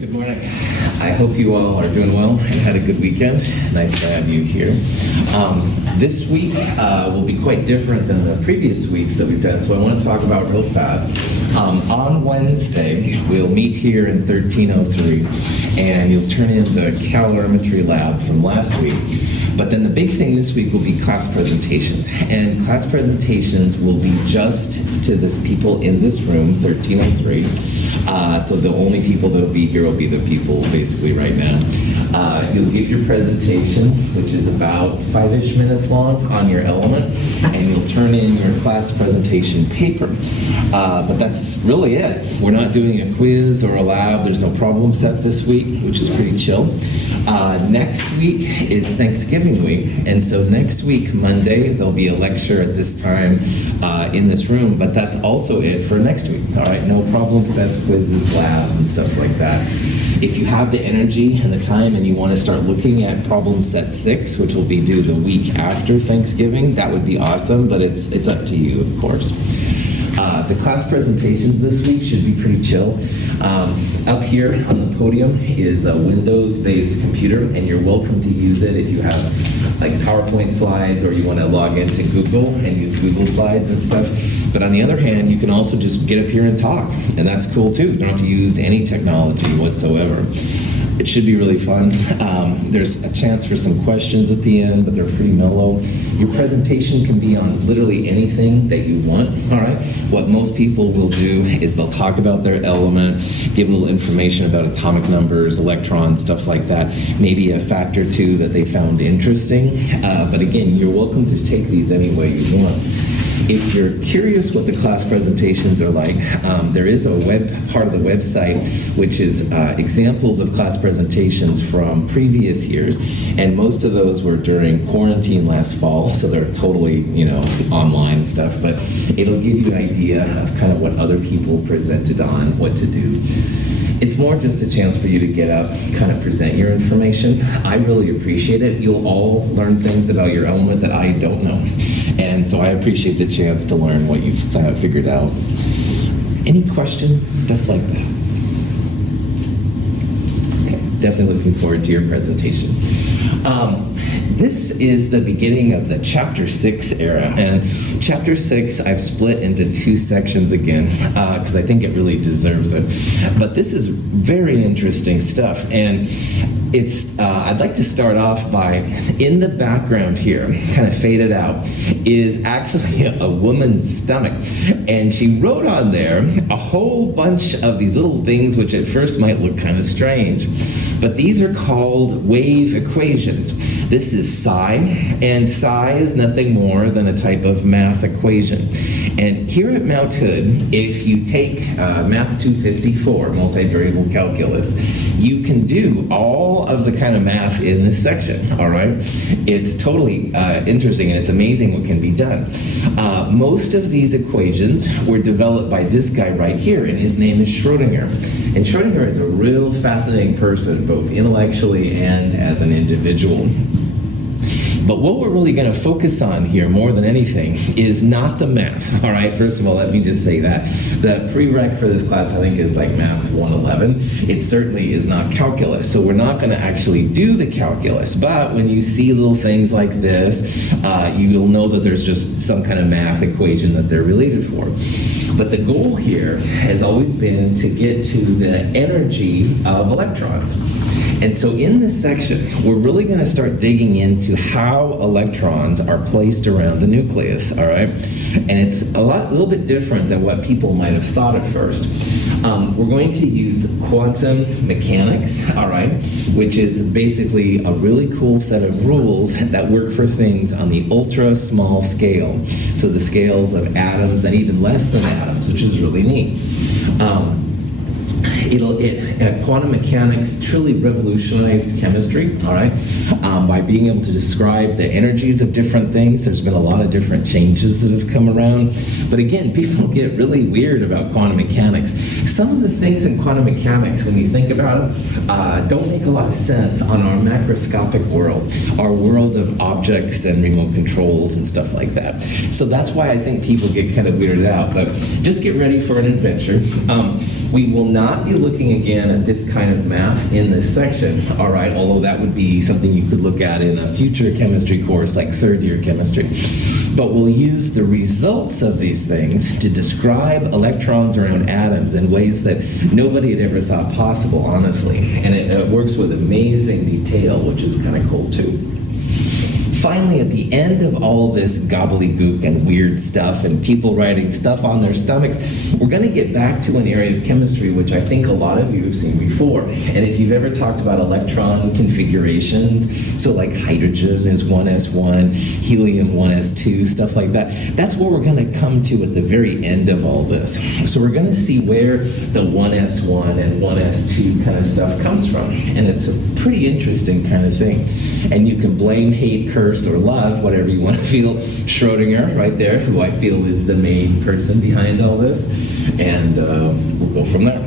Good morning. I hope you all are doing well and had a good weekend. Nice to have you here. This week will be quite different than the previous weeks that we've done, so I want to talk about real fast. On Wednesday, we'll meet here in 1303, and you'll turn in the calorimetry lab from last week. But then the big thing this week will be class presentations. And class presentations will be just to the people in this room, 1303. So the only people that will be here will be the people basically right now. You'll give your presentation, which is about 5-ish minutes long on your element, and you'll turn in your class presentation paper. But that's really it. We're not doing a quiz or a lab. There's no problem set this week, which is pretty chill. Next week is Thanksgiving week, and so next week, Monday, there'll be a lecture at this time in this room, but that's also it for next week, all right? No problem sets, quizzes, labs, and stuff like that. If you have the energy and the time and you want to start looking at problem set 6, which will be due the week after Thanksgiving, that would be awesome, but it's up to you, of course. The class presentations this week should be pretty chill. Up here on the podium is a Windows-based computer, and you're welcome to use it if you have like PowerPoint slides or you want to log into Google and use Google Slides and stuff. But on the other hand, you can also just get up here and talk, and that's cool too. You don't have to use any technology whatsoever. It should be really fun. There's a chance for some questions at the end, but they're pretty mellow. Your presentation can be on literally anything that you want, all right? What most people will do is they'll talk about their element, give a little information about atomic numbers, electrons, stuff like that, maybe a fact or two that they found interesting. But again, you're welcome to take these any way you want. If you're curious what the class presentations are like, there is a web part of the website which is examples of class presentations from previous years, and most of those were during quarantine last fall, so they're totally, online stuff, but it'll give you an idea of kind of what other people presented on, what to do. It's more just a chance for you to get up, kind of present your information. I really appreciate it. You'll all learn things about your element that I don't know. And so I appreciate the chance to learn what you've figured out. Any questions? Stuff like that? Okay, definitely looking forward to your presentation. This is the beginning of the Chapter 6 era, and Chapter 6 I've split into 2 sections again, because I think it really deserves it. But this is very interesting stuff, and I'd like to start off by, in the background here, kind of faded out, is actually a woman's stomach. And she wrote on there a whole bunch of these little things which at first might look kind of strange. But these are called wave equations. This is psi, and psi is nothing more than a type of math equation. And here at Mount Hood, if you take Math 254, multivariable calculus, you can do all of the kind of math in this section, all right? It's totally interesting, and it's amazing what can be done. Most of these equations were developed by this guy right here, and his name is Schrödinger. And Schrödinger is a real fascinating person, both intellectually and as an individual. But what we're really going to focus on here more than anything is not the math, all right? First of all, let me just say that. The prereq for this class, I think, is like Math 111. It certainly is not calculus, so we're not going to actually do the calculus. But when you see little things like this, you'll know that there's just some kind of math equation that they're related for. But the goal here has always been to get to the energy of electrons. And so in this section, we're really going to start digging into how electrons are placed around the nucleus, all right? And it's a little bit different than what people might have thought at first. We're going to use quantum mechanics, all right, which is basically a really cool set of rules that work for things on the ultra small scale. So the scales of atoms and even less than atoms, which is really neat. Quantum mechanics truly revolutionized chemistry, all right, by being able to describe the energies of different things. There's been a lot of different changes that have come around. But again, people get really weird about quantum mechanics. Some of the things in quantum mechanics, when you think about it, don't make a lot of sense on our macroscopic world, our world of objects and remote controls and stuff like that. So that's why I think people get kind of weirded out. But just get ready for an adventure. We will not be looking again at this kind of math in this section, all right, although that would be something you could look at in a future chemistry course like third-year chemistry. But we'll use the results of these things to describe electrons around atoms in ways that nobody had ever thought possible, honestly. And it works with amazing detail, which is kind of cool, too. Finally, at the end of all this gobbledygook and weird stuff and people writing stuff on their stomachs, we're going to get back to an area of chemistry which I think a lot of you have seen before. And if you've ever talked about electron configurations, so like hydrogen is 1s1, helium 1s2, stuff like that, that's where we're going to come to at the very end of all this. So we're going to see where the 1s1 and 1s2 kind of stuff comes from. And it's a pretty interesting kind of thing. And you can blame, hate, curse, or love, whatever you want to feel, Schrodinger right there, who I feel is the main person behind all this, and we'll go from there.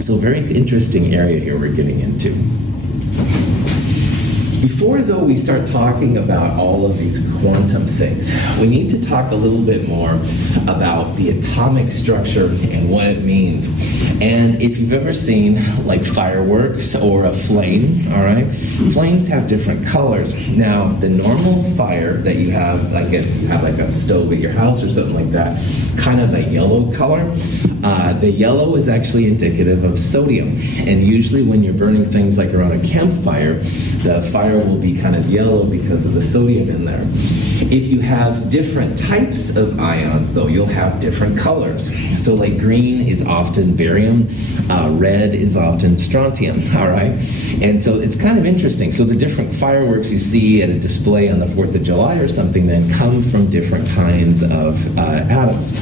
So very interesting area here we're getting into. Before, though, we start talking about all of these quantum things, we need to talk a little bit more about the atomic structure and what it means. And if you've ever seen like fireworks or a flame, all right, flames have different colors. Now, the normal fire that you have, like if you have like a stove at your house or something like that, kind of a yellow color, the yellow is actually indicative of sodium. And usually when you're burning things like around a campfire, the fire will be kind of yellow because of the sodium in there. If you have different types of ions, though, you'll have different colors. So like green is often barium, red is often strontium, all right? And so it's kind of interesting. So the different fireworks you see at a display on the 4th of July or something then come from different kinds of atoms.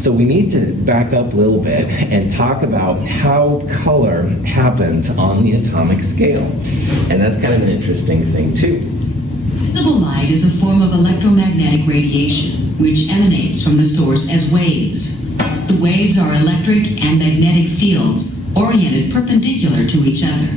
So we need to back up a little bit and talk about how color happens on the atomic scale. And that's kind of an interesting thing, too. Visible light is a form of electromagnetic radiation, which emanates from the source as waves. The waves are electric and magnetic fields oriented perpendicular to each other.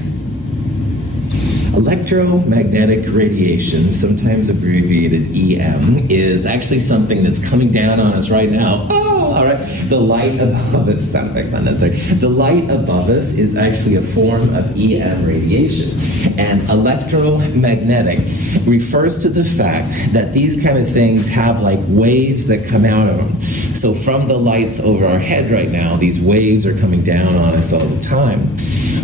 Electromagnetic radiation, sometimes abbreviated EM, is actually something that's coming down on us right now. Oh, all right. The light above it, the sound effect's not necessary. The light above us is actually a form of EM radiation. And electromagnetic refers to the fact that these kind of things have like waves that come out of them. So from the lights over our head right now, these waves are coming down on us all the time.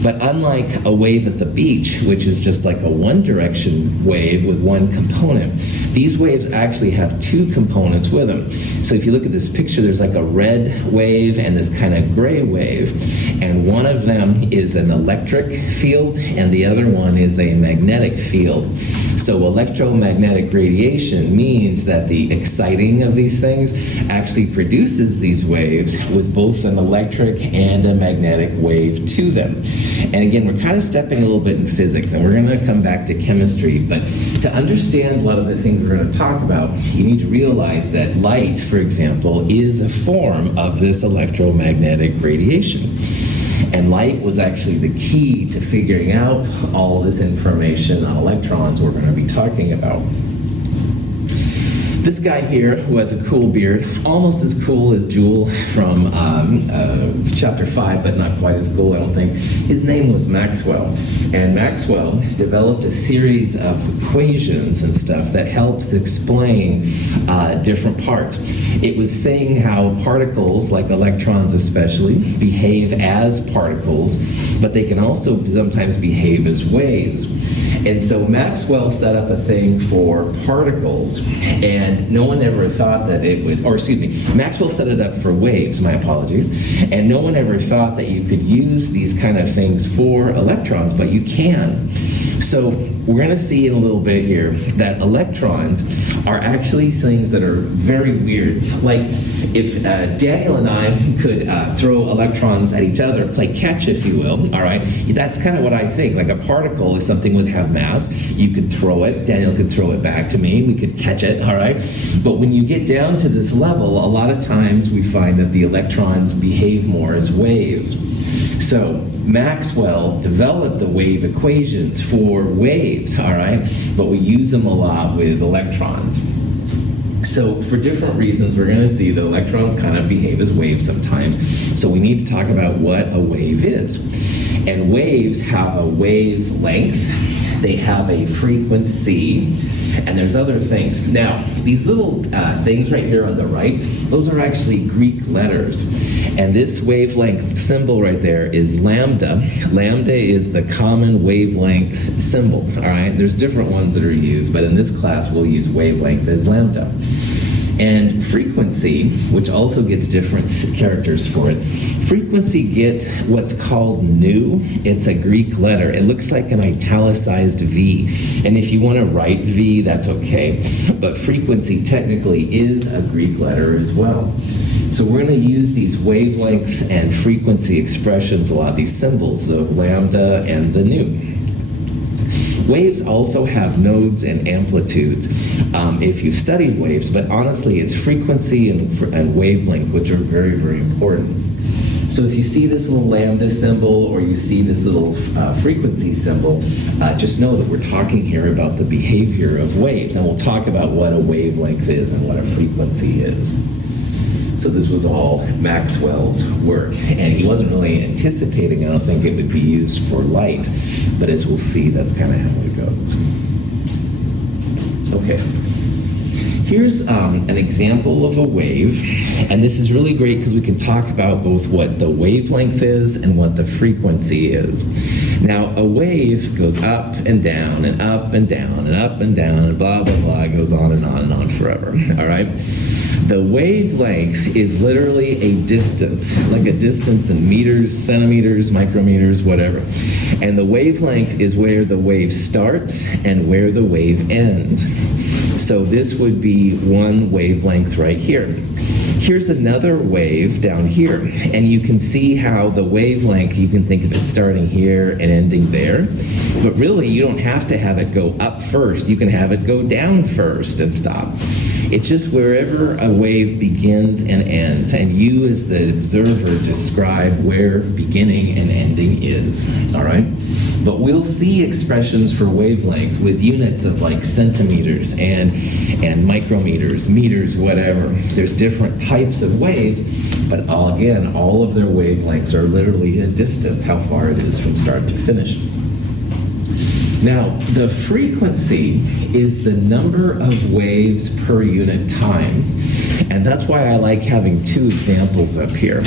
But unlike a wave at the beach, which is just like a one-direction wave with one component, these waves actually have two components with them. So if you look at this picture, there's like a red wave and this kind of gray wave. And one of them is an electric field and the other one is a magnetic field. So electromagnetic radiation means that the exciting of these things actually produces these waves with both an electric and a magnetic wave to them. And again, we're kind of stepping a little bit in physics, and we're going to come back to chemistry, but to understand a lot of the things we're going to talk about, you need to realize that light, for example, is a form of this electromagnetic radiation. And light was actually the key to figuring out all this information on electrons we're going to be talking about. This guy here, who has a cool beard, almost as cool as Joule from chapter 5, but not quite as cool, I don't think. His name was Maxwell. And Maxwell developed a series of equations and stuff that helps explain different parts. It was saying how particles, like electrons especially, behave as particles, but they can also sometimes behave as waves. And so Maxwell set up a thing for particles, and no one ever thought that it would, or excuse me, Maxwell set it up for waves, my apologies, and no one ever thought that you could use these kind of things for electrons, but you can. So we're going to see in a little bit here that electrons are actually things that are very weird. Like if Daniel and I could throw electrons at each other, play catch if you will, all right, that's kind of what I think. Like a particle is something would have mass. You could throw it, Daniel could throw it back to me, we could catch it, all right? But when you get down to this level, a lot of times we find that the electrons behave more as waves. So Maxwell developed the wave equations for waves, all right? But we use them a lot with electrons. So for different reasons, we're going to see that electrons kind of behave as waves sometimes. So we need to talk about what a wave is. And waves have a wavelength, they have a frequency, and there's other things. Now, these little things right here on the right, those are actually Greek letters. And this wavelength symbol right there is lambda. Lambda is the common wavelength symbol, all right? There's different ones that are used, but in this class we'll use wavelength as lambda. And frequency, which also gets different characters for it, frequency gets what's called nu. It's a Greek letter. It looks like an italicized V. And if you want to write V, that's okay. But frequency technically is a Greek letter as well. So we're going to use these wavelength and frequency expressions, a lot of these symbols, the lambda and the nu. Waves also have nodes and amplitudes if you've studied waves, but honestly it's frequency and wavelength which are very, very important. So if you see this little lambda symbol or you see this little frequency symbol, just know that we're talking here about the behavior of waves, and we'll talk about what a wavelength is and what a frequency is. So this was all Maxwell's work, and he wasn't really anticipating, I don't think, it would be used for light, but as we'll see, that's kind of how it goes. Okay, here's an example of a wave, and this is really great because we can talk about both what the wavelength is and what the frequency is. Now, a wave goes up and down and up and down and up and down and blah, blah, blah, it goes on and on forever, all right? The wavelength is literally a distance, like a distance in meters, centimeters, micrometers, whatever. And the wavelength is where the wave starts and where the wave ends. So this would be one wavelength right here. Here's another wave down here, and you can see how the wavelength, you can think of it starting here and ending there, but really you don't have to have it go up first. You can have it go down first and stop. It's just wherever a wave begins and ends, and you as the observer describe where beginning and ending is, all right? But we'll see expressions for wavelength with units of like centimeters and micrometers, meters, whatever. There's different types of waves, but again, all of their wavelengths are literally a distance, how far it is from start to finish. Now, the frequency is the number of waves per unit time, and that's why I like having two examples up here.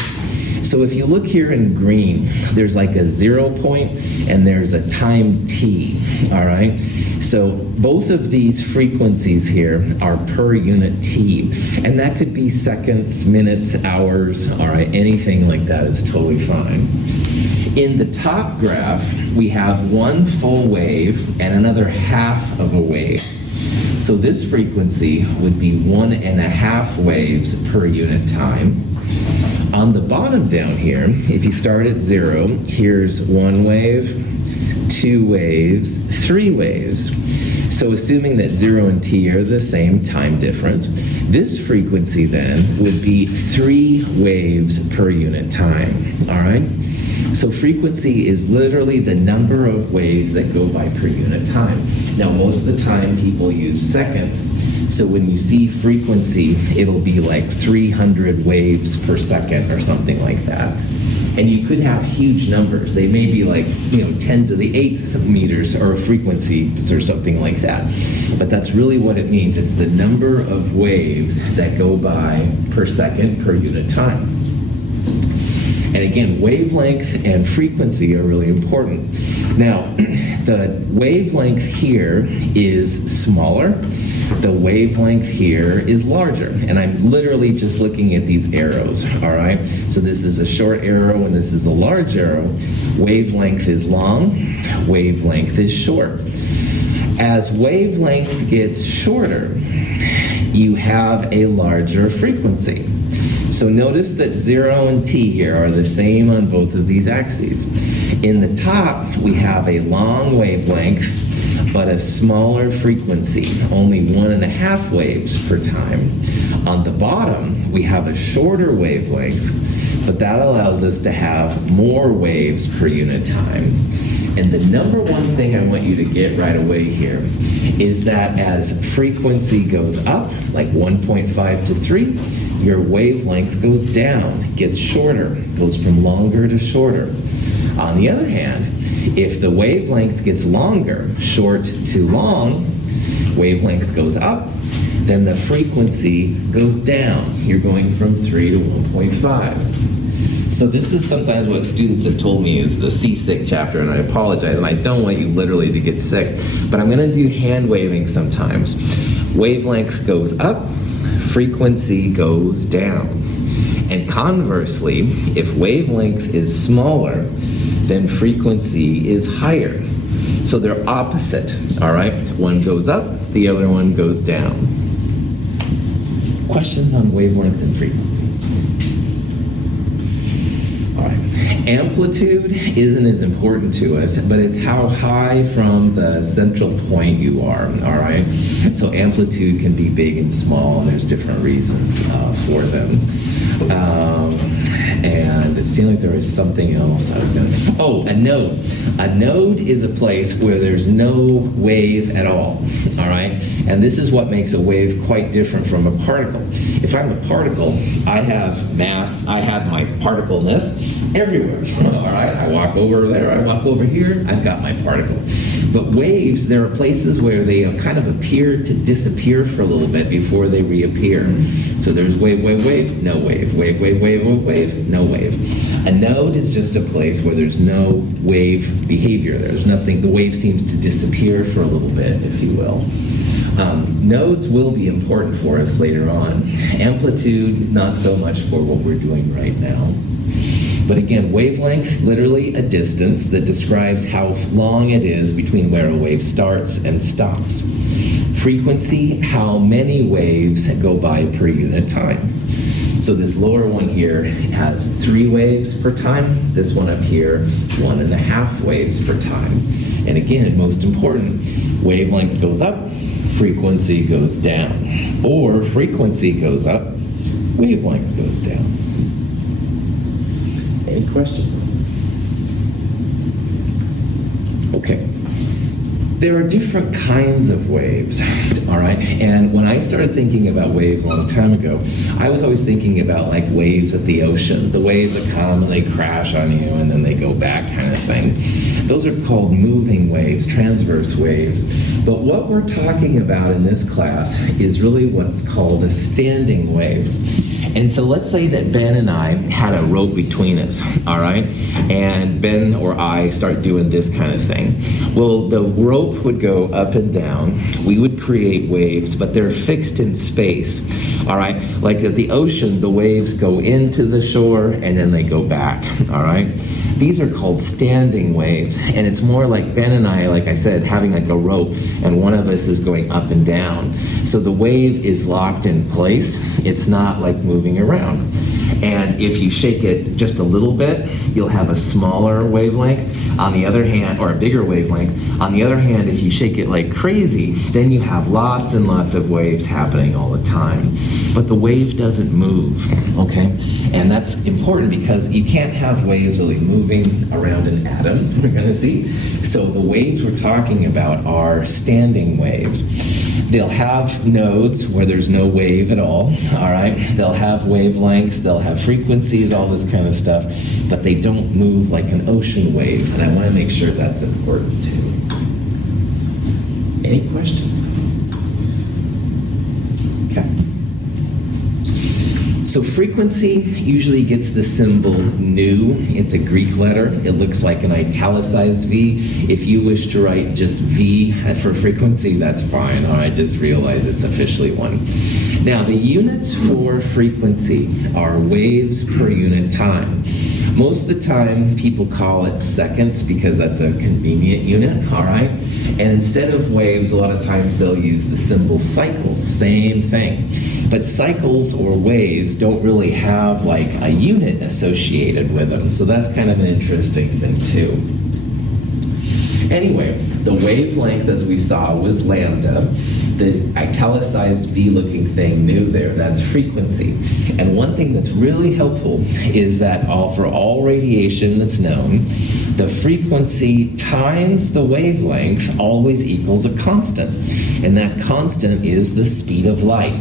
So if you look here in green, there's like a 0 point and there's a time t, all right? So both of these frequencies here are per unit t, and that could be seconds, minutes, hours, all right? Anything like that is totally fine. In the top graph, we have one full wave and another half of a wave. So this frequency would be 1.5 waves per unit time. On the bottom down here, if you start at 0, here's 1 wave, 2 waves, 3 waves. So assuming that 0 and t are the same time difference, this frequency then would be 3 waves per unit time, all right? So frequency is literally the number of waves that go by per unit time. Now, most of the time people use seconds, so when you see frequency, it'll be like 300 waves per second or something like that. And you could have huge numbers. They may be like, 10 to the 8th meters or frequencies or something like that. But that's really what it means. It's the number of waves that go by per second per unit time. And again, wavelength and frequency are really important. Now, the wavelength here is smaller. The wavelength here is larger. And I'm literally just looking at these arrows, all right? So this is a short arrow and this is a large arrow. Wavelength is long, wavelength is short. As wavelength gets shorter, you have a larger frequency. So notice that 0 and t here are the same on both of these axes. In the top, we have a long wavelength, but a smaller frequency, only 1.5 waves per time. On the bottom, we have a shorter wavelength, but that allows us to have more waves per unit time. And the number one thing I want you to get right away here is that as frequency goes up, like 1.5 to 3, your wavelength goes down, gets shorter, goes from longer to shorter. On the other hand, if the wavelength gets longer, short to long, wavelength goes up, then the frequency goes down. You're going from 3 to 1.5. So this is sometimes what students have told me is the seasick chapter, and I apologize, and I don't want you literally to get sick, but I'm going to do hand waving sometimes. Wavelength goes up, frequency goes down. And conversely, if wavelength is smaller, then frequency is higher. So they're opposite, all right? One goes up, the other one goes down. Questions on wavelength and frequency? All right. Amplitude isn't as important to us, but it's how high from the central point you are, all right? So amplitude can be big and small, and there's different reasons for them. And it seemed like there was something else I was going to... Oh, a node. A node is a place where there's no wave at all right? And this is what makes a wave quite different from a particle. If I'm a particle, I have mass, I have my particleness everywhere, all right? I walk over there, I walk over here, I've got my particle. But waves, there are places where they kind of appear to disappear for a little bit before they reappear. So there's wave, wave, wave, no wave, wave, wave, wave, wave, wave, no wave. A node is just a place where there's no wave behavior. There's nothing, the wave seems to disappear for a little bit, if you will. Nodes will be important for us later on. Amplitude, not so much for what we're doing right now. But again, wavelength, literally a distance that describes how long it is between where a wave starts and stops. Frequency, how many waves go by per unit time. So this lower one here has 3 waves per time. This one up here, 1.5 waves per time. And again, most important, wavelength goes up, frequency goes down. Or frequency goes up, wavelength goes down. Any questions? Okay. There are different kinds of waves, all right? And when I started thinking about waves a long time ago, I was always thinking about like waves at the ocean. The waves that come and they crash on you and then they go back kind of thing. Those are called moving waves, transverse waves. But what we're talking about in this class is really what's called a standing wave. And so let's say that Ben and I had a rope between us, all right? And Ben or I start doing this kind of thing. Well, the rope would go up and down. We would create waves, but they're fixed in space, all right? Like at the ocean, the waves go into the shore and then they go back, all right? These are called standing waves, and it's more like Ben and I, like I said, having like a rope, and one of us is going up and down. So the wave is locked in place. It's not like moving around. And if you shake it just a little bit, you'll have a smaller wavelength. On the other hand, or a bigger wavelength. On the other hand, if you shake it like crazy, then you have lots and lots of waves happening all the time. But the wave doesn't move, okay? And that's important because you can't have waves really moving around an atom, we're gonna see. So the waves we're talking about are standing waves. They'll have nodes where there's no wave at all right? They'll have wavelengths, they'll have frequencies, all this kind of stuff, but they don't move like an ocean wave, and I want to make sure that's important too. Any questions? Okay. So frequency usually gets the symbol nu. It's a Greek letter. It looks like an italicized V. If you wish to write just V for frequency, that's fine. All right, just realize it's officially one. Now, the units for frequency are waves per unit time. Most of the time, people call it seconds because that's a convenient unit, all right? And instead of waves, a lot of times they'll use the symbol cycles, same thing. But cycles or waves don't really have like a unit associated with them, so that's kind of an interesting thing too. Anyway, the wavelength, as we saw, was lambda. The italicized V-looking thing new there, that's frequency. And one thing that's really helpful is that for all radiation that's known, the frequency times the wavelength always equals a constant. And that constant is the speed of light.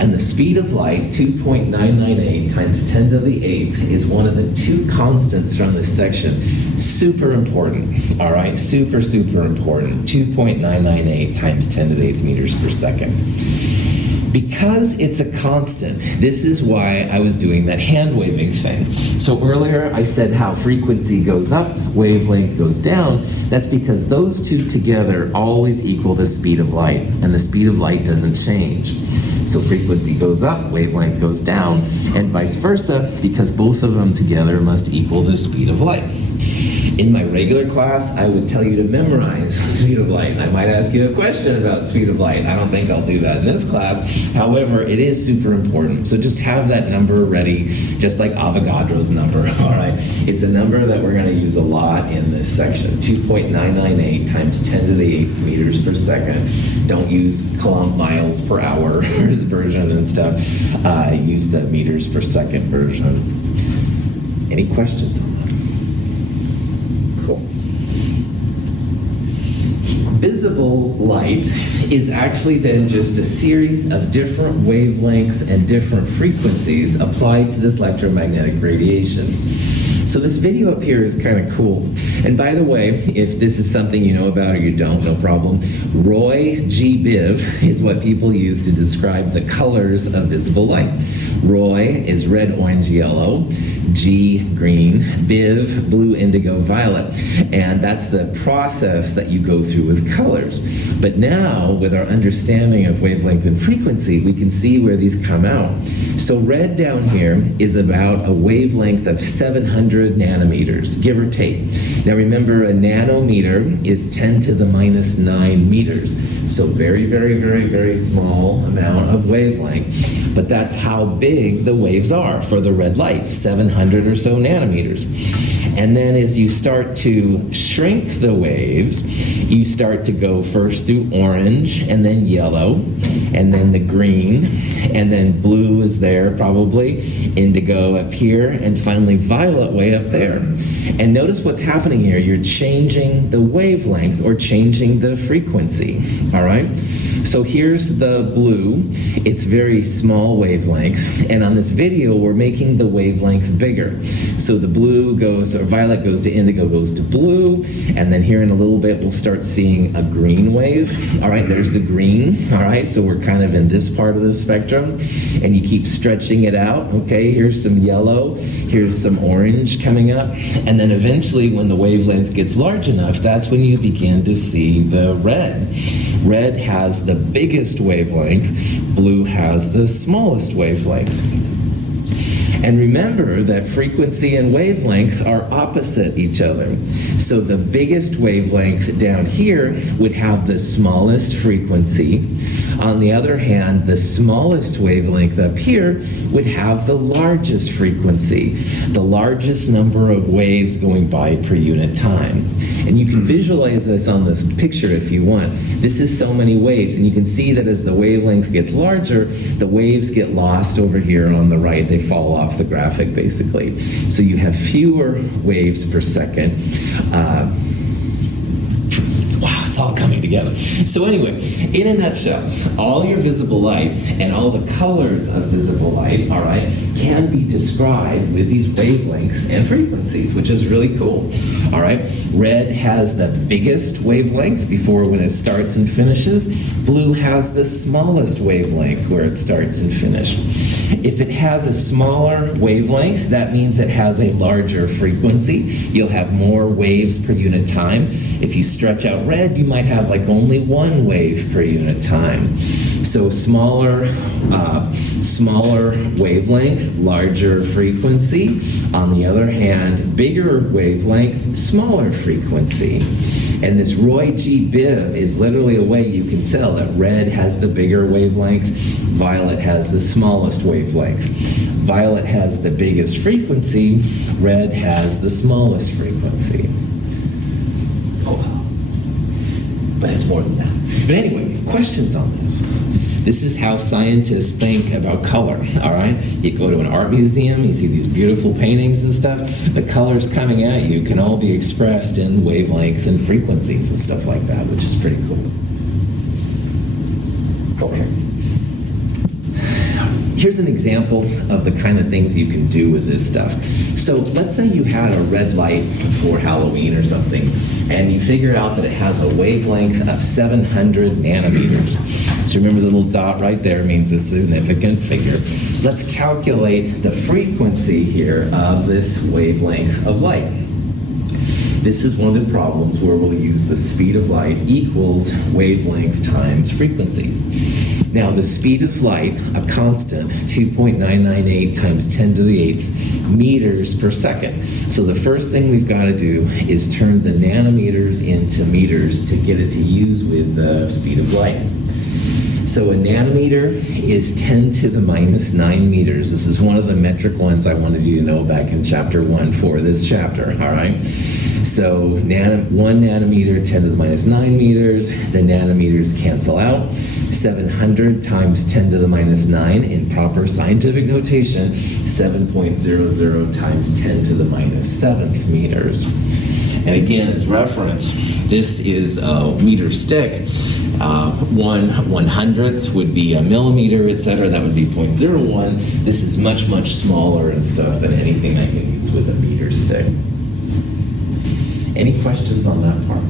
And the speed of light, 2.998 times 10 to the 8th, is one of the two constants from this section. Super important, all right? Super, super important. 2.998 times 10 to the 8th meters per second. Because it's a constant, this is why I was doing that hand waving thing. So earlier I said how frequency goes up, wavelength goes down. That's because those two together always equal the speed of light, and the speed of light doesn't change. So frequency goes up, wavelength goes down, and vice versa, because both of them together must equal the speed of light. In my regular class, I would tell you to memorize speed of light. I might ask you a question about speed of light. I don't think I'll do that in this class. However, it is super important. So just have that number ready, just like Avogadro's number, all right? It's a number that we're going to use a lot in this section, 2.998 times 10 to the 8th meters per second. Don't use miles per hour version and stuff. Use the meters per second version. Any questions on that? Cool. Visible light is actually then just a series of different wavelengths and different frequencies applied to this electromagnetic radiation. So this video up here is kind of cool. And by the way, if this is something you know about or you don't, no problem. Roy G. Biv is what people use to describe the colors of visible light. Roy is red, orange, yellow. G, green, Biv, blue, indigo, violet. And that's the process that you go through with colors. But now, with our understanding of wavelength and frequency, we can see where these come out. So red down here is about a wavelength of 700 nanometers, give or take. Now remember, a nanometer is 10 to the minus 9 meters. So very, very, very, very small amount of wavelength. But that's how big the waves are for the red light, 700 or so nanometers. And then as you start to shrink the waves, you start to go first through orange, and then yellow, and then the green, and then blue is there probably, indigo up here, and finally violet way up there. And notice what's happening here. You're changing the wavelength or changing the frequency, all right? So here's the blue. It's very small wavelength, and on this video we're making the wavelength bigger. So the blue goes, or violet goes to indigo, goes to blue, and then here in a little bit we'll start seeing a green wave. All right, there's the green. All right, so we're kind of in this part of the spectrum, and you keep stretching it out. Okay, here's some yellow, here's some orange coming up, and then eventually when the wavelength gets large enough, that's when you begin to see the red. Red has the biggest wavelength, blue has the smallest wavelength. And remember that frequency and wavelength are opposite each other. So the biggest wavelength down here would have the smallest frequency. On the other hand, the smallest wavelength up here would have the largest frequency, the largest number of waves going by per unit time. And you can visualize this on this picture if you want. This is so many waves, and you can see that as the wavelength gets larger, the waves get lost over here on the right. They fall off the graphic, basically. So you have fewer waves per second. Wow, it's all coming together. So anyway, in a nutshell, all your visible light and all the colors of visible light, all right, can be described with these wavelengths and frequencies, which is really cool. All right, red has the biggest wavelength before when it starts and finishes. Blue has the smallest wavelength where it starts and finishes. If it has a smaller wavelength, that means it has a larger frequency. You'll have more waves per unit time. If you stretch out red, you might have like only one wave per unit time. So smaller wavelength, larger frequency. On the other hand, bigger wavelength, smaller frequency. And this Roy G. Biv is literally a way you can tell that red has the bigger wavelength, violet has the smallest wavelength. Violet has the biggest frequency, red has the smallest frequency. but it's more than that. But anyway, questions on this? This is how scientists think about color, all right? You go to an art museum, you see these beautiful paintings and stuff. The colors coming at you can all be expressed in wavelengths and frequencies and stuff like that, which is pretty cool. Okay. Here's an example of the kind of things you can do with this stuff. So let's say you had a red light for Halloween or something, and you figure out that it has a wavelength of 700 nanometers. So remember the little dot right there means a significant figure. Let's calculate the frequency here of this wavelength of light. This is one of the problems where we'll use the speed of light equals wavelength times frequency. Now, the speed of light, a constant, 2.998 times 10 to the 8th meters per second. So the first thing we've got to do is turn the nanometers into meters to get it to use with the speed of light. So a nanometer is 10 to the minus 9 meters. This is one of the metric ones I wanted you to know back in chapter 1 for this chapter, all right? So 1 nanometer, 10 to the minus 9 meters. The nanometers cancel out. 700 times 10 to the minus 9 in proper scientific notation, 7.00 times 10 to the minus 7th meters. And again, as reference, this is a meter stick. 1/100th would be a millimeter, etc. That would be 0.01. This is much, much smaller and stuff than anything I can use with a meter stick. Any questions on that part?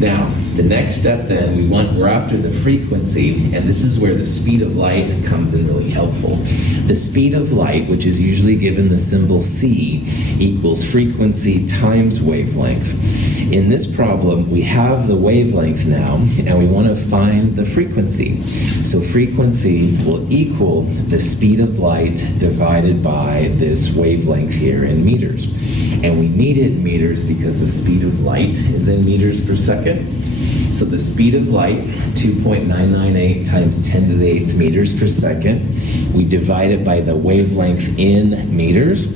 Now, the next step then, we're after the frequency, and this is where the speed of light comes in really helpful. The speed of light, which is usually given the symbol c, equals frequency times wavelength. In this problem, we have the wavelength now, and we want to find the frequency. So frequency will equal the speed of light divided by this wavelength here in meters. And we need it in meters because the speed of light is in meters per second. So the speed of light, 2.998 times 10 to the 8th meters per second. We divide it by the wavelength in meters.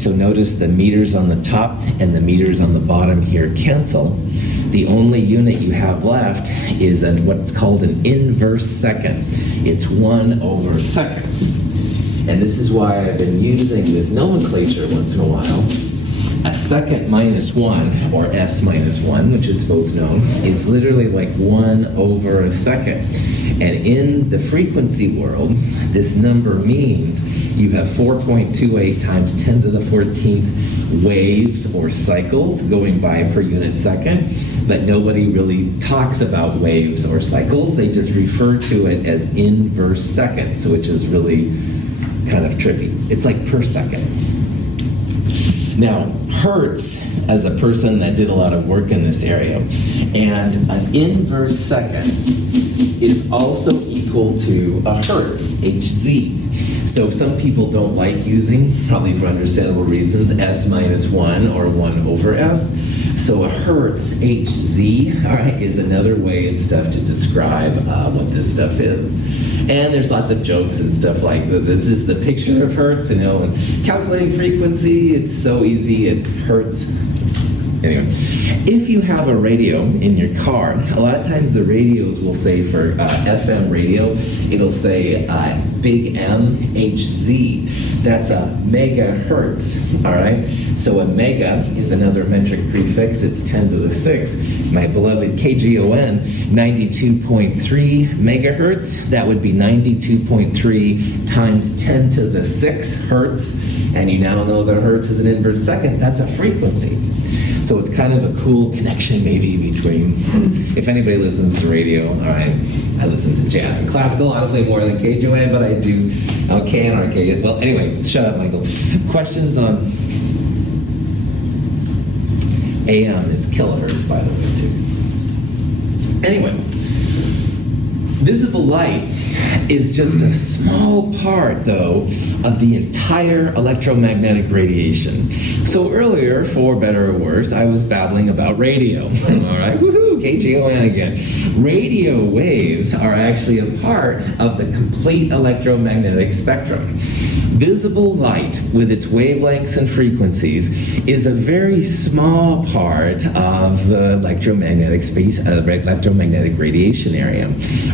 So notice the meters on the top and the meters on the bottom here cancel. The only unit you have left is what's called an inverse second. It's 1 over seconds. And this is why I've been using this nomenclature once in a while. A second minus 1, or S minus 1, which is both known, is literally like 1 over a second. And in the frequency world, this number means you have 4.28 times 10 to the 14th waves or cycles going by per unit second, but nobody really talks about waves or cycles. They just refer to it as inverse seconds, which is really kind of trippy. It's like per second. Now, Hertz, as a person that did a lot of work in this area, and an inverse second is also equal to a Hertz, Hz. So some people don't like using, probably for understandable reasons, S minus 1 or 1 over S. So a Hertz, Hz, all right, is another way and stuff to describe what this stuff is. And there's lots of jokes and stuff like that. This is the picture of Hertz, and calculating frequency, it's so easy, it hurts. Anyway, if you have a radio in your car, a lot of times the radios will say for FM radio, it'll say big M, HZ. That's a megahertz, all right? So a mega is another metric prefix. It's 10 to the 6. My beloved KGON, 92.3 megahertz. That would be 92.3 times 10 to the 6 hertz. And you now know that hertz is an inverse second. That's a frequency. So it's kind of a cool connection maybe between, if anybody listens to radio, all right, I listen to jazz and classical, honestly more than KGON, but I do KNRK. Well, anyway, shut up, Michael. Questions on AM is kilohertz, by the way, too. Anyway, visible light is just a small part, though, of the entire electromagnetic radiation. So earlier, for better or worse, I was babbling about radio. All right, woohoo! Woo, KGON again. Radio waves are actually a part of the complete electromagnetic spectrum. Visible light, with its wavelengths and frequencies, is a very small part of the electromagnetic space, electromagnetic radiation area.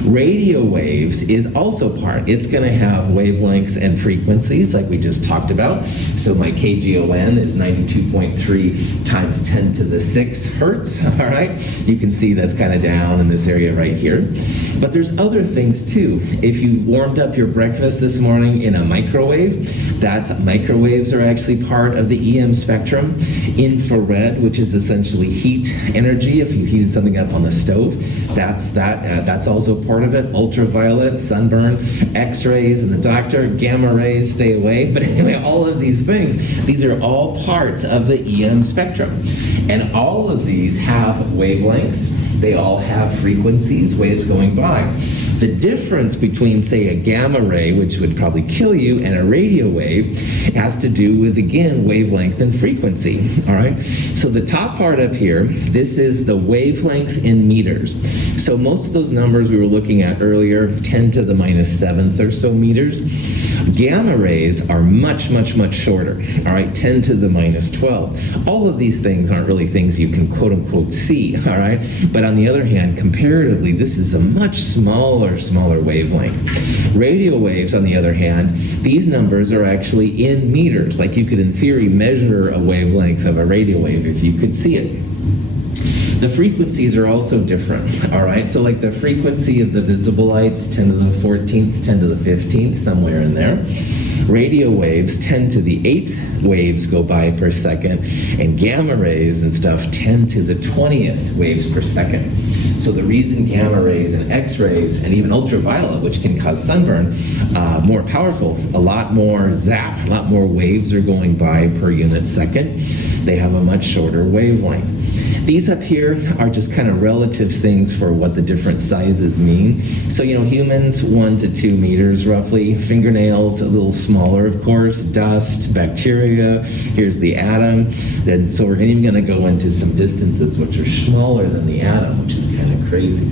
Radio waves is also part. It's going to have wavelengths and frequencies, like we just talked about. So my KGON is 92.3 times 10 to the 6 hertz. All right, you can see that's kind of down in this area right here. But there's other things too. If you warmed up your breakfast this morning in a microwave, microwaves are actually part of the EM spectrum. Infrared, which is essentially heat energy, if you heated something up on the stove, that's also part of it. Ultraviolet, sunburn, X-rays in the doctor, gamma rays, stay away. But anyway, all of these things, these are all parts of the EM spectrum. And all of these have wavelengths. They all have frequencies, waves going by. The difference between, say, a gamma ray, which would probably kill you, and a radio wave has to do with, again, wavelength and frequency, all right? So the top part up here, this is the wavelength in meters. So most of those numbers we were looking at earlier, 10 to the minus 7th or so meters. Gamma rays are much, much, much shorter, all right, 10 to the minus 12. All of these things aren't really things you can quote-unquote see, all right? But on the other hand, comparatively, this is a much smaller wavelength. Radio waves, on the other hand, these numbers are actually in meters. Like you could, in theory, measure a wavelength of a radio wave if you could see it. The frequencies are also different, all right? So like the frequency of the visible lights, 10 to the 14th, 10 to the 15th, somewhere in there. Radio waves, 10 to the 8th waves go by per second, and gamma rays and stuff, 10 to the 20th waves per second. So the reason gamma rays and X-rays and even ultraviolet, which can cause sunburn, more powerful, a lot more zap, a lot more waves are going by per unit second. They have a much shorter wavelength. These up here are just kind of relative things for what the different sizes mean. So, humans, 1 to 2 meters roughly. Fingernails, a little smaller, of course. Dust, bacteria. Here's the atom. And so we're even going to go into some distances which are smaller than the atom, which is kind of crazy.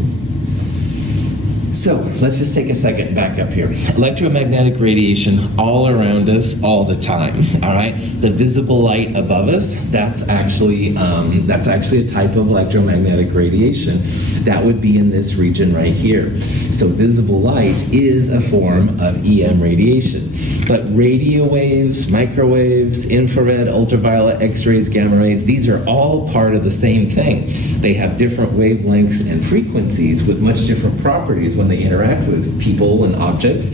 So let's just take a second back up here. Electromagnetic radiation all around us all the time, all right? The visible light above us, that's actually a type of electromagnetic radiation. That would be in this region right here. So visible light is a form of EM radiation. But radio waves, microwaves, infrared, ultraviolet, X-rays, gamma rays, these are all part of the same thing. They have different wavelengths and frequencies with much different properties when they interact with people and objects,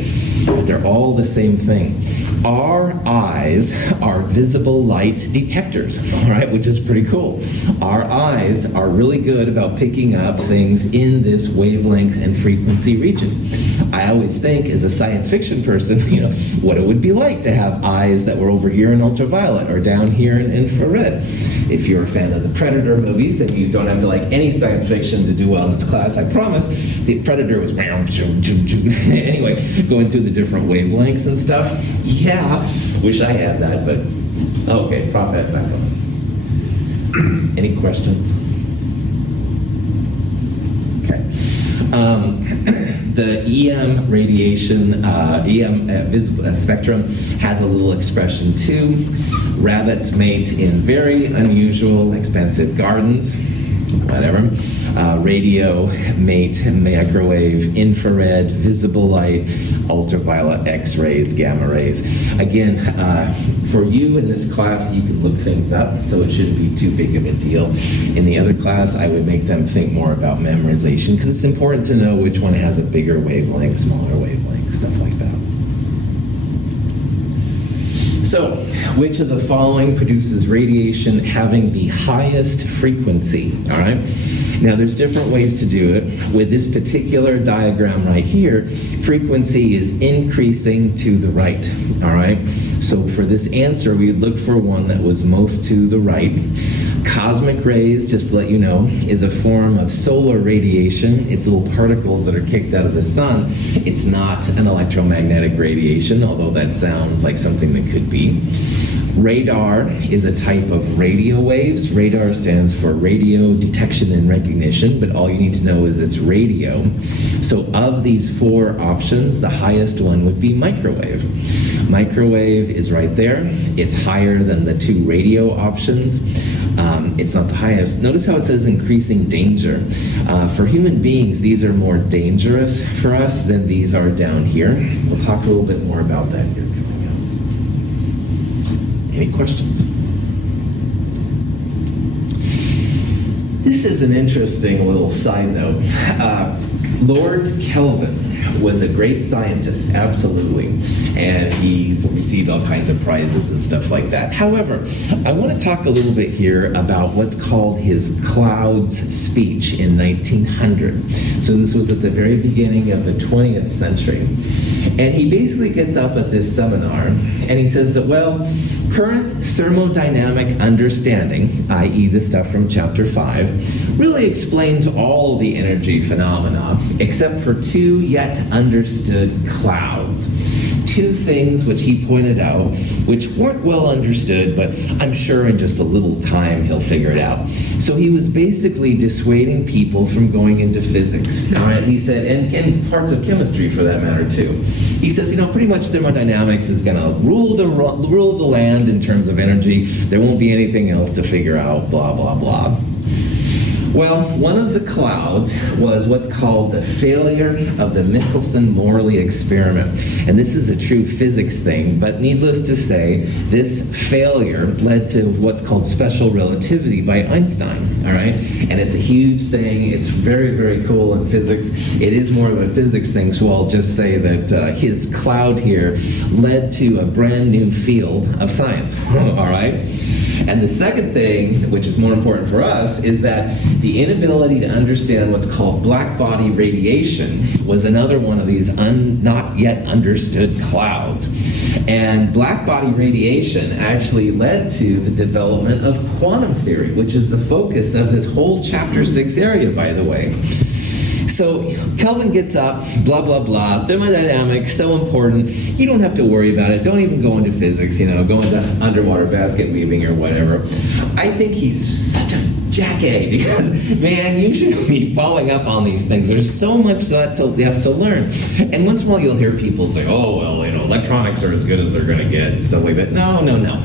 but they're all the same thing. Our eyes are visible light detectors, all right, which is pretty cool. Our eyes are really good about picking up things in this wavelength and frequency region. I always think, as a science fiction person, what it would be like to have eyes that were over here in ultraviolet or down here in infrared. If you're a fan of the Predator movies, and you don't have to like any science fiction to do well in this class, I promise, the Predator was anyway, going through the different wavelengths and stuff. Yeah, wish I had that, but okay, Prophet, back on. Any questions? Okay. The EM radiation, spectrum has a little expression too. Rabbits mate in very unusual, expensive gardens, whatever. Radio, mate, microwave, infrared, visible light, ultraviolet, X-rays, gamma rays. Again, for you in this class, you can look things up, so it shouldn't be too big of a deal. In the other class, I would make them think more about memorization, because it's important to know which one has a bigger wavelength, smaller wavelength, stuff like that. So, which of the following produces radiation having the highest frequency? All right. Now, there's different ways to do it. With this particular diagram right here, frequency is increasing to the right, all right? So for this answer, we would look for one that was most to the right. Cosmic rays, just to let you know, is a form of solar radiation. It's little particles that are kicked out of the sun. It's not an electromagnetic radiation, although that sounds like something that could be. Radar is a type of radio waves. Radar stands for radio detection and recognition, but all you need to know is it's radio. So of these four options, the highest one would be microwave. Microwave is right there. It's higher than the two radio options. It's not the highest. Notice how it says increasing danger. For human beings, these are more dangerous for us than these are down here. We'll talk a little bit more about that here coming up. Any questions? This is an interesting little side note. Lord Kelvin was a great scientist, absolutely, and he's received all kinds of prizes and stuff like that. However, I want to talk a little bit here about what's called his clouds speech in 1900. So this was at the very beginning of the 20th century. And he basically gets up at this seminar and he says that, well, current thermodynamic understanding, i.e. the stuff from chapter 5, really explains all the energy phenomena except for two yet understood clouds. Two things which he pointed out which weren't well understood, but I'm sure in just a little time he'll figure it out. So he was basically dissuading people from going into physics. All right, he said, and parts of chemistry for that matter too. He says, pretty much thermodynamics is going to rule the land in terms of energy. There won't be anything else to figure out, blah, blah, blah. Well, one of the clouds was what's called the failure of the Michelson-Morley experiment. And this is a true physics thing, but needless to say, this failure led to what's called special relativity by Einstein, all right? And it's a huge thing. It's very, very cool in physics. It is more of a physics thing, so I'll just say that his cloud here led to a brand new field of science, all right? And the second thing, which is more important for us, is that the inability to understand what's called black body radiation was another one of these not yet understood clouds. And black body radiation actually led to the development of quantum theory, which is the focus of this whole chapter 6 area, by the way. So Kelvin gets up, blah, blah, blah, thermodynamics, so important. You don't have to worry about it. Don't even go into physics, go into underwater basket weaving or whatever. I think he's such a jackass because, man, you should be following up on these things. There's so much that you have to learn. And once in a while you'll hear people say, oh, well, electronics are as good as they're going to get and stuff like that. No.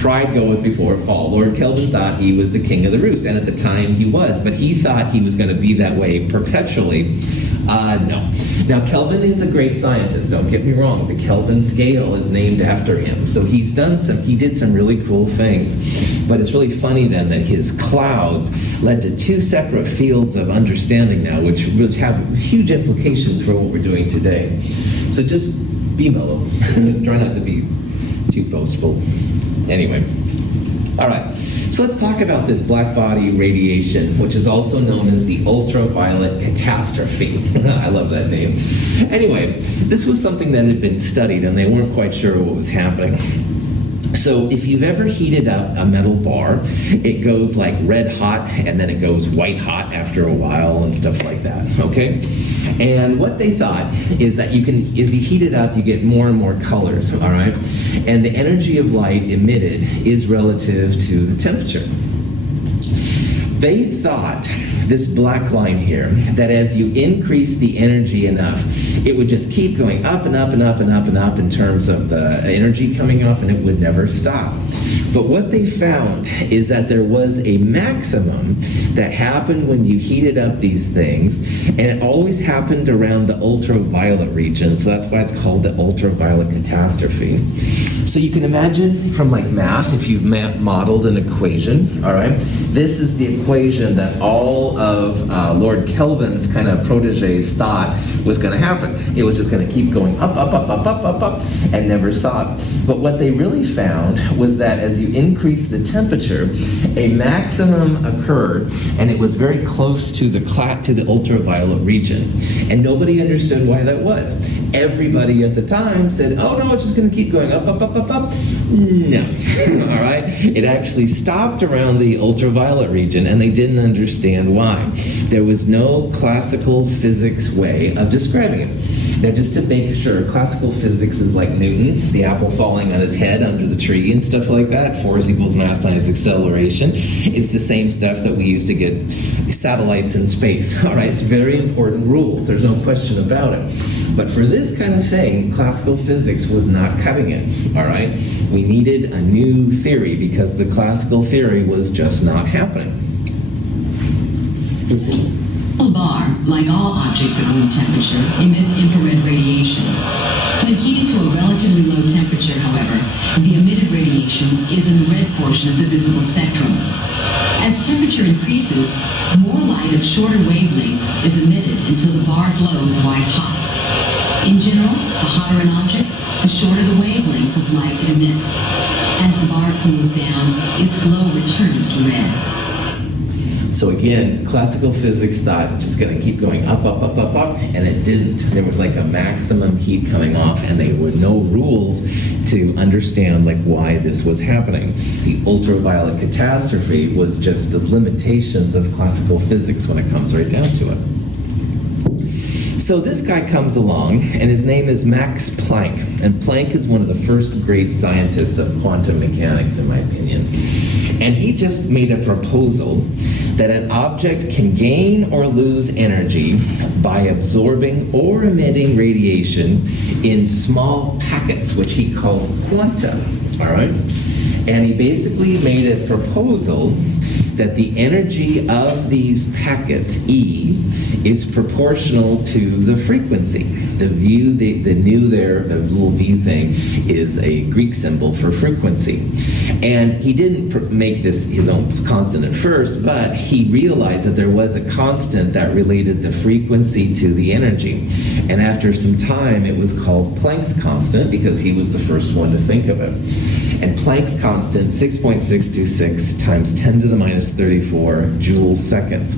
Pride goeth before a fall. Lord Kelvin thought he was the king of the roost, and at the time he was, but he thought he was going to be that way perpetually. No. Now, Kelvin is a great scientist, don't get me wrong. The Kelvin scale is named after him, so he did some really cool things. But it's really funny then that his clouds led to two separate fields of understanding now, which have huge implications for what we're doing today. So just be mellow. Try not to be too boastful. Anyway, all right, so let's talk about this black body radiation, which is also known as the ultraviolet catastrophe. I love that name. Anyway, this was something that had been studied, and they weren't quite sure what was happening. So if you've ever heated up a metal bar, it goes like red hot, and then it goes white hot after a while and stuff like that, okay? And what they thought is that as you heat it up, you get more and more colors, all right? And the energy of light emitted is relative to the temperature. They thought, this black line here, that as you increase the energy enough, it would just keep going up and up and up and up and up in terms of the energy coming off, and it would never stop. But what they found is that there was a maximum that happened when you heated up these things, and it always happened around the ultraviolet region, so that's why it's called the ultraviolet catastrophe. So you can imagine from like math, if you've modeled an equation, all right, this is the equation that all of Lord Kelvin's kind of proteges thought was going to happen. It was just going to keep going up, up, up, up, up, up, up, and never stop. But what they really found was that as you increase the temperature, a maximum occurred, and it was very close to the ultraviolet region. And nobody understood why that was. Everybody at the time said, oh no, it's just going to keep going up, up, up, up, up. No. All right? It actually stopped around the ultraviolet region, and they didn't understand why. There was no classical physics way of describing it. Now, just to make sure, classical physics is like Newton, the apple falling on his head under the tree and stuff like that. Force equals mass times acceleration. It's the same stuff that we use to get satellites in space. All right, it's very important rules. There's no question about it. But for this kind of thing, classical physics was not cutting it. All right, we needed a new theory because the classical theory was just not happening. A bar, like all objects at room temperature, emits infrared radiation. When heated to a relatively low temperature, however, the emitted radiation is in the red portion of the visible spectrum. As temperature increases, more light of shorter wavelengths is emitted until the bar glows white hot. In general, the hotter an object, the shorter the wavelength of light it emits. As the bar cools down, its glow returns to red. So again, classical physics thought it's just going to keep going up, up, up, up, up, and it didn't. There was like a maximum heat coming off, and there were no rules to understand like why this was happening. The ultraviolet catastrophe was just the limitations of classical physics when it comes right down to it. So this guy comes along, and his name is Max Planck. And Planck is one of the first great scientists of quantum mechanics, in my opinion. And he just made a proposal that an object can gain or lose energy by absorbing or emitting radiation in small packets, which he called quanta. All right? And he basically made a proposal that the energy of these packets, E, is proportional to the frequency. The nu there, the little V thing, is a Greek symbol for frequency. And he didn't make this his own constant at first, but he realized that there was a constant that related the frequency to the energy. And after some time, it was called Planck's constant because he was the first one to think of it. And Planck's constant, 6.626 times 10 to the minus 34 joules seconds.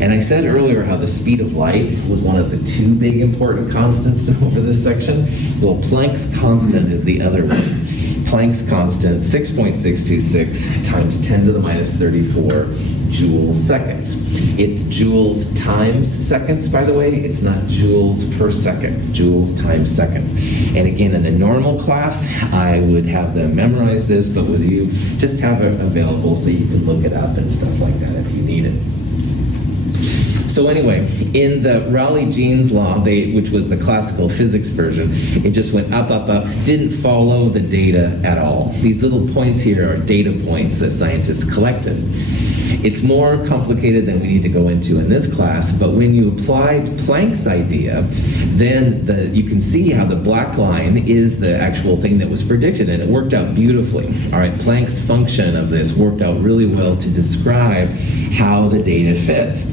And I said earlier how the speed of light was one of the two big important constants to know for this section. Well, Planck's constant is the other one. Planck's constant, 6.626 times 10 to the minus 34 joules seconds. It's joules times seconds, by the way. It's not joules per second. Joules times seconds. And again, in the normal class, I would have them memorize this, but with you, just have it available so you can look it up and stuff like that if you need it. So anyway, in the Rayleigh-Jeans law, which was the classical physics version, it just went up, up, up, didn't follow the data at all. These little points here are data points that scientists collected. It's more complicated than we need to go into in this class, but when you applied Planck's idea, then you can see how the black line is the actual thing that was predicted, and it worked out beautifully. All right, Planck's function of this worked out really well to describe how the data fits.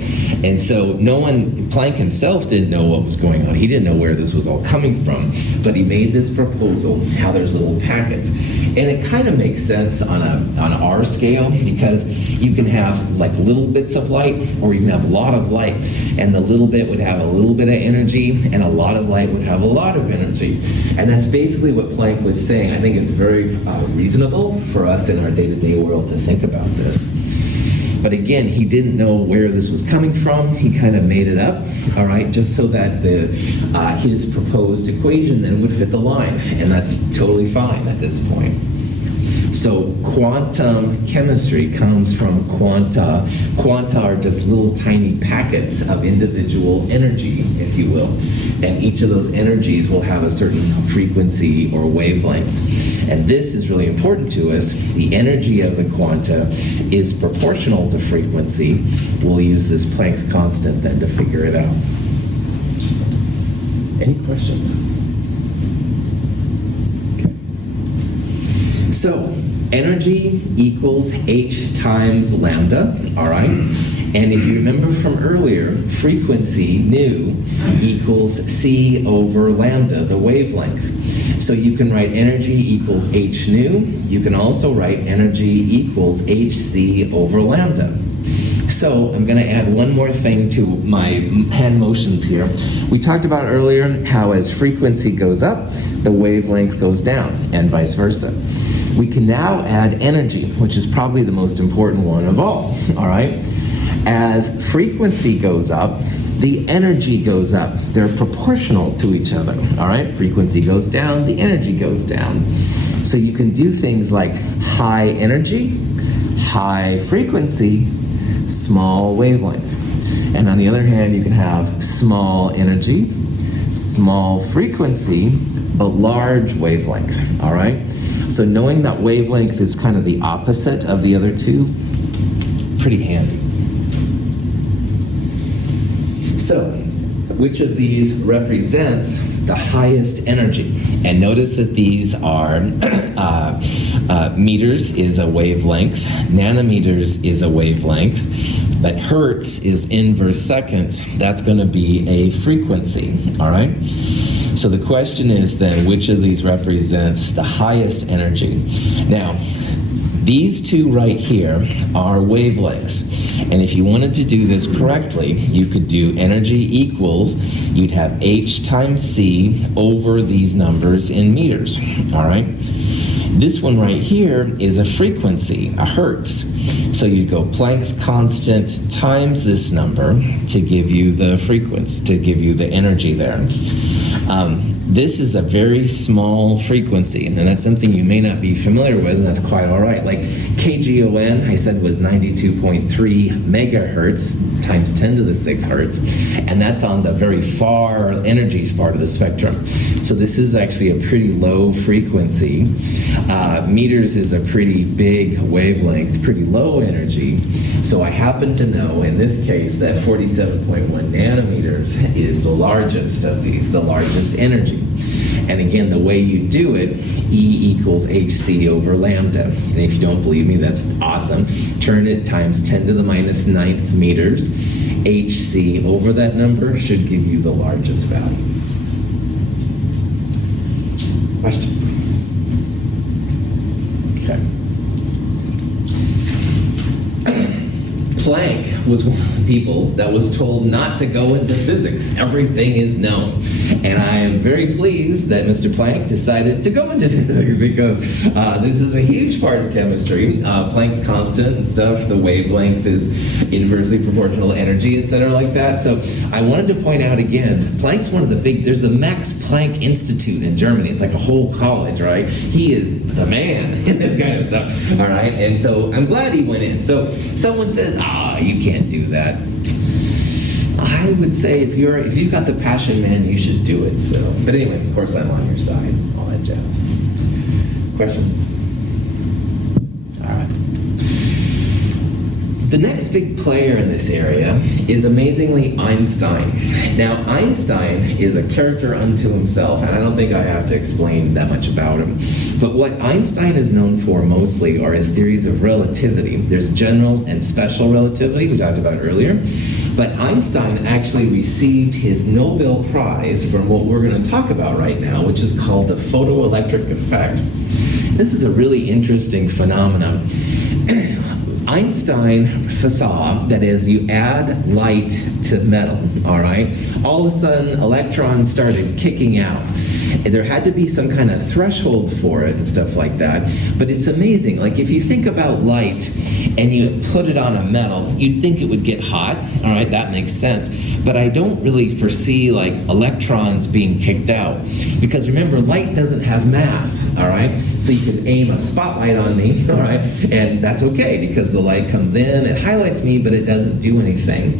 And so Planck himself didn't know what was going on. He didn't know where this was all coming from, but he made this proposal, how there's little packets. And it kind of makes sense on our scale because you can have like little bits of light or you can have a lot of light, and the little bit would have a little bit of energy and a lot of light would have a lot of energy. And that's basically what Planck was saying. I think it's very reasonable for us in our day-to-day world to think about this. But again, he didn't know where this was coming from. He kind of made it up, all right, just so that his proposed equation then would fit the line. And that's totally fine at this point. So quantum chemistry comes from quanta. Quanta are just little tiny packets of individual energy, if you will. And each of those energies will have a certain frequency or wavelength. And this is really important to us. The energy of the quanta is proportional to frequency. We'll use this Planck's constant then to figure it out. Any questions? Okay. So, energy equals h times lambda, all right? And if you remember from earlier, frequency, nu, equals c over lambda, the wavelength. So you can write energy equals h nu. You can also write energy equals hc over lambda. So I'm going to add one more thing to my hand motions here. We talked about earlier how as frequency goes up, the wavelength goes down, and vice versa. We can now add energy, which is probably the most important one of all right? As frequency goes up, the energy goes up. They're proportional to each other, all right? Frequency goes down, the energy goes down. So you can do things like high energy, high frequency, small wavelength. And on the other hand, you can have small energy, small frequency, but large wavelength, all right? So knowing that wavelength is kind of the opposite of the other two, pretty handy. So, which of these represents the highest energy? And notice that these are meters is a wavelength, nanometers is a wavelength, but hertz is inverse seconds. That's going to be a frequency, all right? So the question is then, which of these represents the highest energy? Now, these two right here are wavelengths. And if you wanted to do this correctly, you could do energy equals, you'd have H times C over these numbers in meters, all right? This one right here is a frequency, a hertz. So you'd go Planck's constant times this number to give you the frequency, to give you the energy there. This is a very small frequency, and that's something you may not be familiar with, and that's quite all right. Like KGON, I said, was 92.3 megahertz times 10 to the 6 hertz, and that's on the very far energies part of the spectrum. So this is actually a pretty low frequency. Meters is a pretty big wavelength, pretty low energy. So I happen to know in this case that 47.1 nanometers is the largest of these, the largest energy. And again, the way you do it, E equals hc over lambda. And if you don't believe me, that's awesome. Turn it times 10 to the minus 9th meters. Hc over that number should give you the largest value. Questions? Okay. Planck was one of the people that was told not to go into physics. Everything is known. And I am very pleased that Mr. Planck decided to go into physics because this is a huge part of chemistry. Planck's constant and stuff, the wavelength is inversely proportional to energy, etc. like that. So I wanted to point out again, Planck's one of the there's the Max Planck Institute in Germany. It's like a whole college, right? He is the man in this kind of stuff, all right? And so I'm glad he went in. So someone says, you can't do that. I would say if you've got the passion, man, you should do it. So, but anyway, of course, I'm on your side. All that jazz. Questions? All right. The next big player in this area is amazingly Einstein. Now, Einstein is a character unto himself, and I don't think I have to explain that much about him. But what Einstein is known for mostly are his theories of relativity. There's general and special relativity, we talked about earlier. But Einstein actually received his Nobel Prize from what we're going to talk about right now, which is called the photoelectric effect. This is a really interesting phenomenon. Einstein saw that as you add light to metal, all right, all of a sudden electrons started kicking out. There had to be some kind of threshold for it and stuff like that. But it's amazing. Like if you think about light and you put it on a metal, you'd think it would get hot. All right, that makes sense. But I don't really foresee like electrons being kicked out. Because remember, light doesn't have mass, all right? So you can aim a spotlight on me, all right? And that's okay because the light comes in, it highlights me, but it doesn't do anything.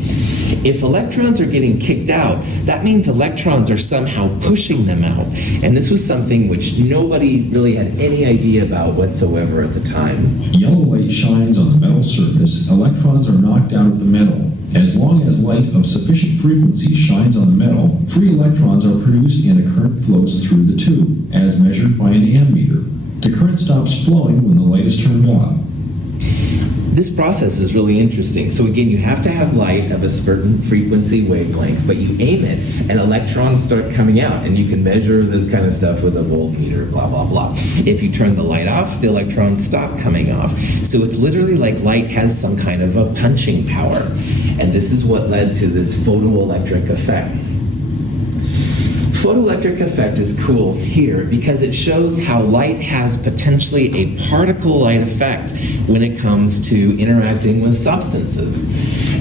If electrons are getting kicked out, that means electrons are somehow pushing them out. And this was something which nobody really had any idea about whatsoever at the time. Yellow light shines on the metal surface, electrons are knocked out of the metal. As long as light of sufficient frequency shines on the metal, free electrons are produced and a current flows through the tube, as measured by an ammeter. The current stops flowing when the light is turned on. This process is really interesting. So again, you have to have light of a certain frequency wavelength, but you aim it and electrons start coming out, and you can measure this kind of stuff with a voltmeter, blah, blah, blah. If you turn the light off, the electrons stop coming off. So it's literally like light has some kind of a punching power. And this is what led to this photoelectric effect. photoelectric effect is cool here because it shows how light has potentially a particle light effect when it comes to interacting with substances.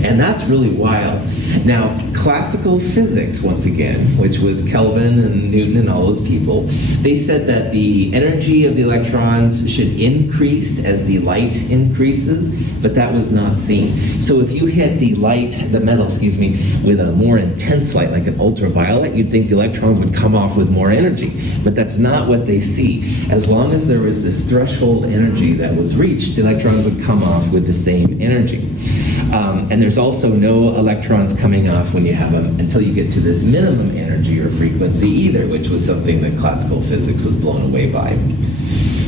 And that's really wild. Now, classical physics, once again, which was Kelvin and Newton and all those people, they said that the energy of the electrons should increase as the light increases, but that was not seen. So if you hit the metal, with a more intense light, like an ultraviolet, you'd think the electrons would come off with more energy. But that's not what they see. As long as there was this threshold energy that was reached, the electrons would come off with the same energy. And there's also no electrons coming off when you have them until you get to this minimum energy or frequency either, which was something that classical physics was blown away by.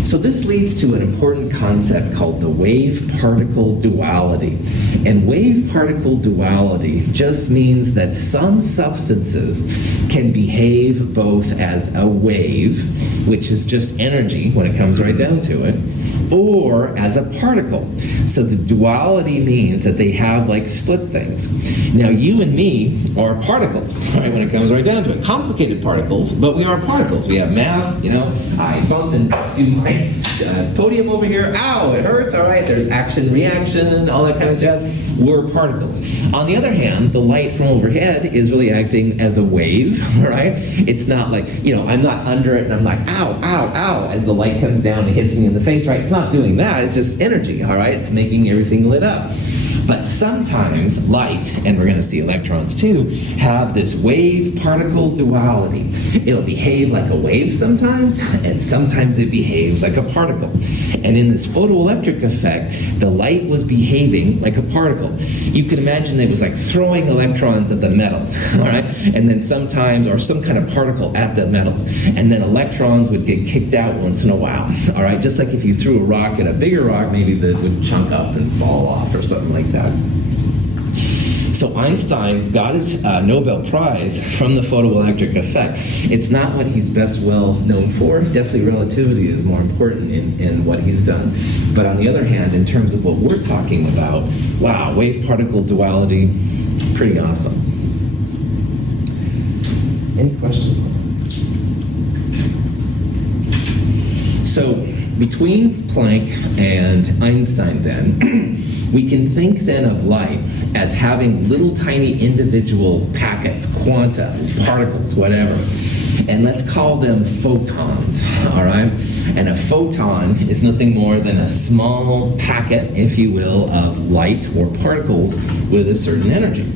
So this leads to an important concept called the wave-particle duality. And wave-particle duality just means that some substances can behave both as a wave, which is just energy when it comes right down to it, or as a particle. So the duality means that they have like split things. Now you and me are particles, right, when it comes right down to it. Complicated particles, but we are particles. We have mass, I bump into my podium over here, ow, it hurts, all right, there's action, reaction, all that kind of jazz. We're particles. On the other hand, the light from overhead is really acting as a wave, right? It's not like, I'm not under it and I'm like, ow, ow, ow, as the light comes down and hits me in the face, right? It's not doing that, it's just energy, all right? It's making everything lit up. But sometimes light, and we're going to see electrons too, have this wave-particle duality. It'll behave like a wave sometimes, and sometimes it behaves like a particle. And in this photoelectric effect, the light was behaving like a particle. You can imagine it was like throwing electrons at the metals, all right? And then sometimes, or some kind of particle at the metals. And then electrons would get kicked out once in a while, all right? Just like if you threw a rock at a bigger rock, maybe that would chunk up and fall off or something like that. So Einstein got his Nobel Prize from the photoelectric effect. It's not what he's best well known for. Definitely relativity is more important in what he's done. But on the other hand, in terms of what we're talking about, wow, wave-particle duality, pretty awesome. Any questions? So between Planck and Einstein then, we can think then of light as having little tiny individual packets, quanta, particles, whatever. And let's call them photons, all right? And a photon is nothing more than a small packet, if you will, of light or particles with a certain energy.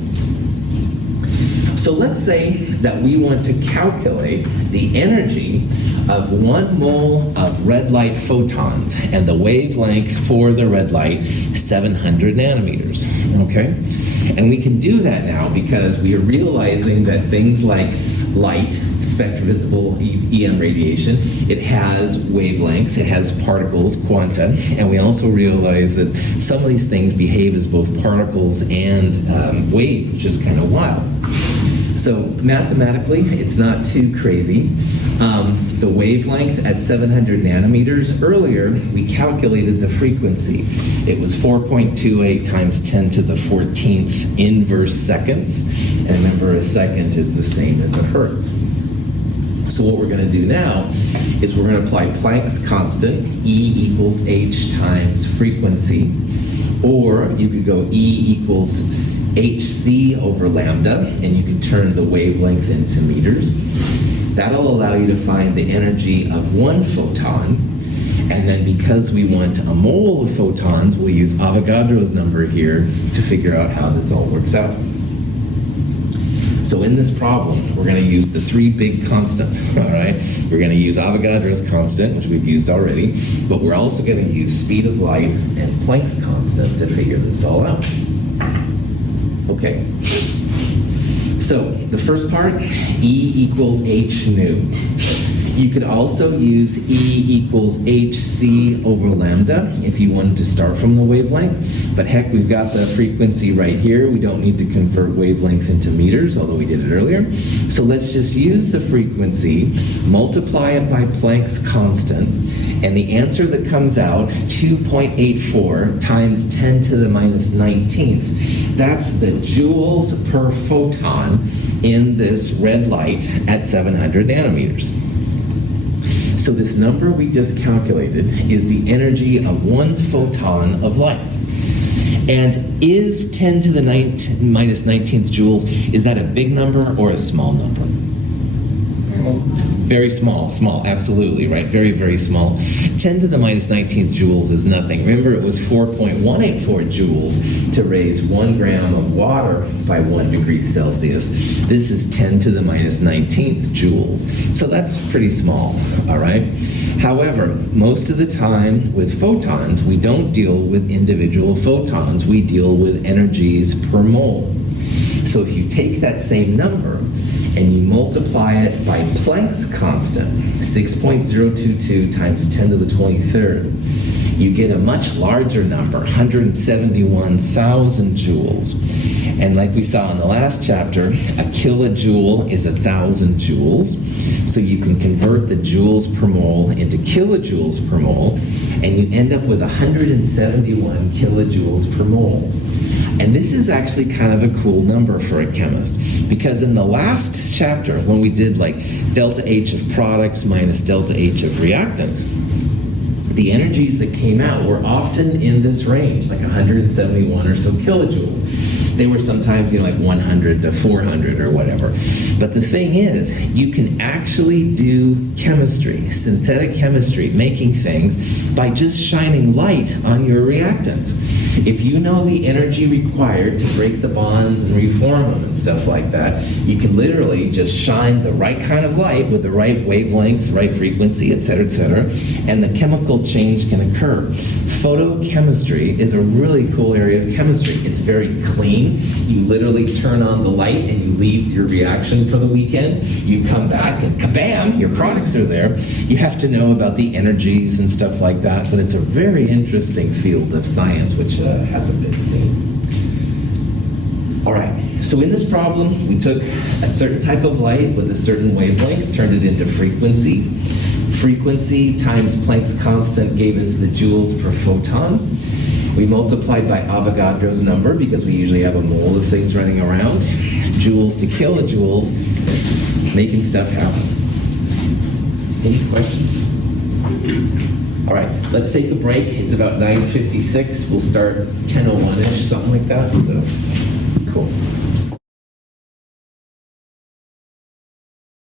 So let's say that we want to calculate the energy of 1 mole of red light photons, and the wavelength for the red light, 700 nanometers, okay? And we can do that now because we are realizing that things like light, spectrovisible EM radiation, it has wavelengths, it has particles, quanta, and we also realize that some of these things behave as both particles and waves, which is kind of wild. So mathematically, it's not too crazy. The wavelength at 700 nanometers, earlier we calculated the frequency. It was 4.28 times 10 to the 14th inverse seconds. And remember, a second is the same as a hertz. So what we're going to do now is we're going to apply Planck's constant, E equals h times frequency. Or you could go E equals hc over lambda, and you can turn the wavelength into meters. That'll allow you to find the energy of 1 photon, and then because we want a mole of photons, we'll use Avogadro's number here to figure out how this all works out. So in this problem, we're going to use the 3 big constants, all right? We're going to use Avogadro's constant, which we've used already, but we're also going to use speed of light and Planck's constant to figure this all out. Okay. So the first part, E equals h nu. You could also use E equals hc over lambda if you wanted to start from the wavelength. But heck, we've got the frequency right here. We don't need to convert wavelength into meters, although we did it earlier. So let's just use the frequency, multiply it by Planck's constant, and the answer that comes out, 2.84 times 10 to the minus 19th. That's the joules per photon in this red light at 700 nanometers. So this number we just calculated is the energy of one photon of light. And is 10 to the minus 19th joules, is that a big number or a small number? Very small, absolutely, right? Very, very small. 10 to the minus 19th joules is nothing. Remember, it was 4.184 joules to raise 1 gram of water by 1 degree Celsius. This is 10 to the minus 19th joules. So that's pretty small, all right? However, most of the time with photons, we don't deal with individual photons. We deal with energies per mole. So if you take that same number and you multiply it by Planck's constant, 6.022 times 10 to the 23rd, you get a much larger number, 171,000 joules. And like we saw in the last chapter, a kilojoule is 1,000 joules. So you can convert the joules per mole into kilojoules per mole, and you end up with 171 kilojoules per mole. And this is actually kind of a cool number for a chemist, because in the last chapter, when we did like delta H of products minus delta H of reactants, the energies that came out were often in this range, like 171 or so kilojoules. They were sometimes, like 100 to 400 or whatever. But the thing is, you can actually do chemistry, synthetic chemistry, making things by just shining light on your reactants. If you know the energy required to break the bonds and reform them and stuff like that, you can literally just shine the right kind of light with the right wavelength, right frequency, etc., and the chemical change can occur. Photochemistry is a really cool area of chemistry. It's very clean. You literally turn on the light and you leave your reaction for the weekend. You come back and kabam, your products are there. You have to know about the energies and stuff like that, but it's a very interesting field of science which hasn't been seen. All right, so in this problem, we took a certain type of light with a certain wavelength, turned it into frequency. Frequency times Planck's constant gave us the joules per photon. We multiplied by Avogadro's number because we usually have a mole of things running around. Joules to kilojoules, making stuff happen. Any questions? All right, let's take a break. It's about 9:56. We'll start 10:01-ish, something like that. So, cool.